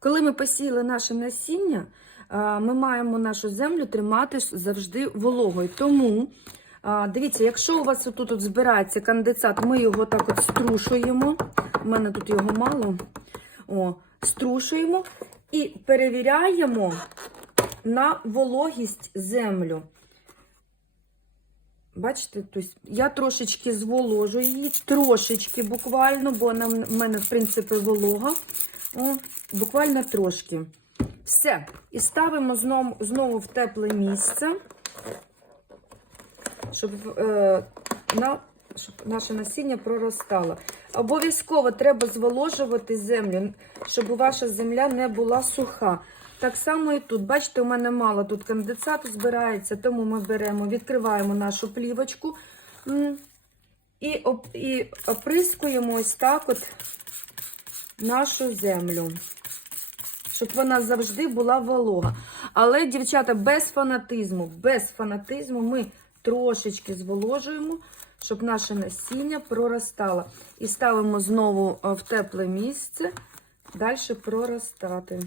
Коли ми посіяли наше насіння, ми маємо нашу землю тримати завжди вологою. Тому, дивіться, якщо у вас тут збирається конденсат, ми його так от струшуємо. У мене тут його мало. О, струшуємо і перевіряємо на вологість землю. Бачите, тобто я трошечки зволожу її, трошечки буквально, бо вона в мене, в принципі, волога. О, буквально трошки. Все. І ставимо знову, знову в тепле місце, щоб, е, на, щоб наше насіння проростало. Обов'язково треба зволожувати землю, щоб ваша земля не була суха. Так само і тут. Бачите, у мене мало тут конденсату збирається, тому ми беремо, відкриваємо нашу плівочку і, і оприскуємо ось так от нашу землю. Щоб вона завжди була волога. Але, дівчата, без фанатизму, без фанатизму ми трошечки зволожуємо, щоб наше насіння проростало. І ставимо знову е, в тепле місце, далі проростати.